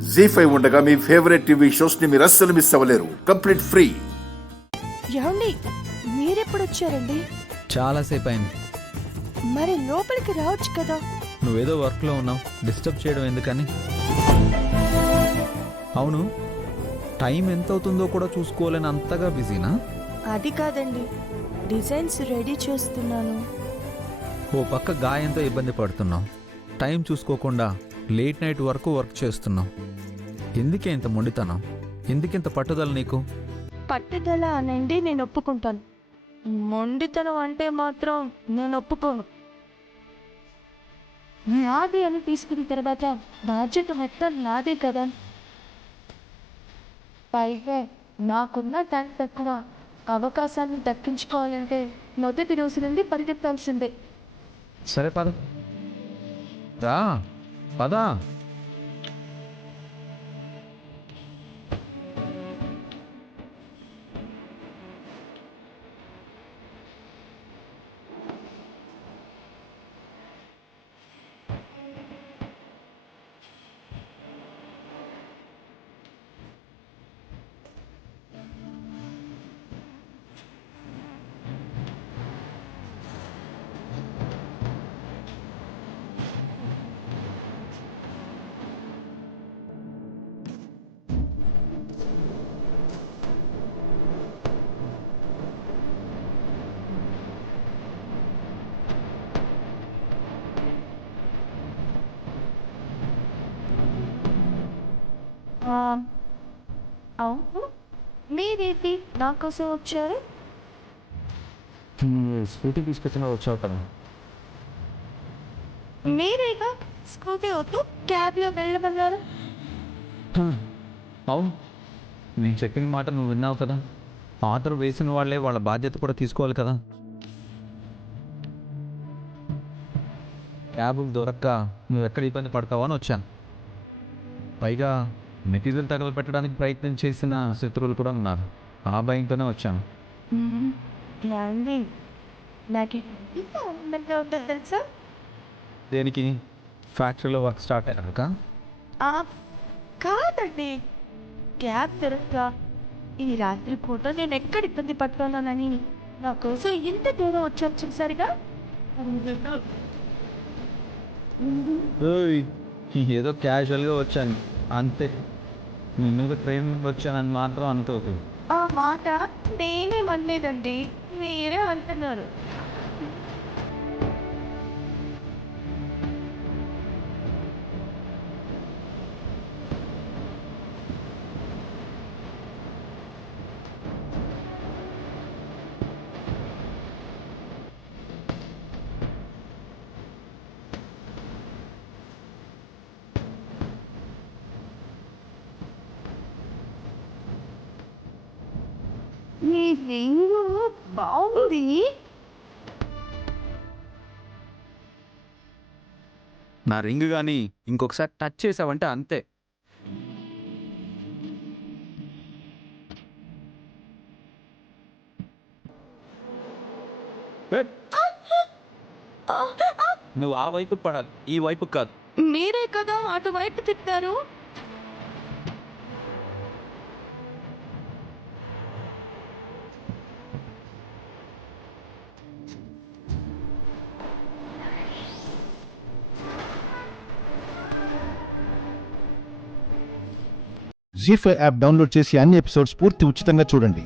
జీ5 ఉండగా మీ favourite TV shows ని మీరు అస్సలు మిస్ అవ్వలేరు. Complete free. ఏమండి, మీరెప్పుడు వచ్చారండి? చాలాసేపు అయింది. మరి లోపలికి రావచ్చు కదా. నువ్వేదో వర్క్లో ఉన్నావు, డిస్టర్బ్ చేయడం ఎందుకని. అవును, టైం ఎంత అవుతుందో కూడా చూసుకోవాలని అంతగా బిజీనా? అది కాదండి, డిజైన్స్ రెడీ చేస్తున్నాను. ఓ పక్క గాయంతో ఇబ్బంది పడుతున్నావు, టైం చూసుకోకుండా లేట్ నైట్ వరకు వర్క్ చేస్తున్నావు. ఎందుకే ఇంత మొండితనం? ఎందుకింత పట్టుదల నీకు? పట్టుదల అనండి నేను ఒప్పుకుంటాను, మొండితనం అంటే మాత్రం నేను ఒప్పుకోను. నాది అని తీసుకున్న తర్వాత బాధ్యత మొత్తం నాదే కదా. పైగా నాకున్న టైం తక్కువ, అవకాశాన్ని దక్కించుకోవాలంటే మొదటి రోజు నుండి పరిగెత్తాల్సిందే. సరే పద, రా పదా. అవును, మీరేంటి నా కోసం వచ్చారు? స్కూటీ తీసుకొచ్చిన వచ్చావు కదా. మీరేగా స్కూటీ వద్దు క్యాబ్లో వెళ్ళమన్నారు. అవును, నేను చెప్పిన మాట నువ్వు విన్నావు కదా. ఆర్డర్ వేసిన వాళ్ళే వాళ్ళ బాధ్యత కూడా తీసుకోవాలి కదా. క్యాబ్ దొరక్క నువ్వు ఎక్కడ ఇబ్బంది పడతావో అని వచ్చాను. పైగా మెటీరియల్ తగలపెట్టడానికి ప్రయత్నం చేసిన శత్రువులు కూడా ఉన్నారు. ఆ భయంతోనే వచ్చాను. నాకు తెలుసా? దేనికి? ఫ్యాక్టరీలో వర్క్ స్టార్ట్ అయ్యాక? కాదండి, క్యాబ్ దొరక్క ఈ రాత్రి పూట నేను ఎక్కడ ఇబ్బంది పడుతున్నానని నా కోసం ఇంత దూరం వచ్చాను చూసారుగా. ఏదో క్యాజువల్గా వచ్చాను అంతే. నీ మీద ట్రైన్ వచ్చానని మాత్రం అనుకోకు. ఆ మాట నేనే అనలేదండి, మీరే అంటున్నారు. ఈ రింగు బాగుంది. నా రింగ్ కానీ ఇంకొకసారి టచ్ చేసావంటే అంతే. నువ్వు ఆ వైపు పడాలి, ఈ వైపు కాదు. మీరే కదా అటువైపు తిప్పారు. జీ5 యాప్ డౌన్లోడ్ చేసి అన్ని ఎపిసోడ్స్ పూర్తి ఉచితంగా చూడండి.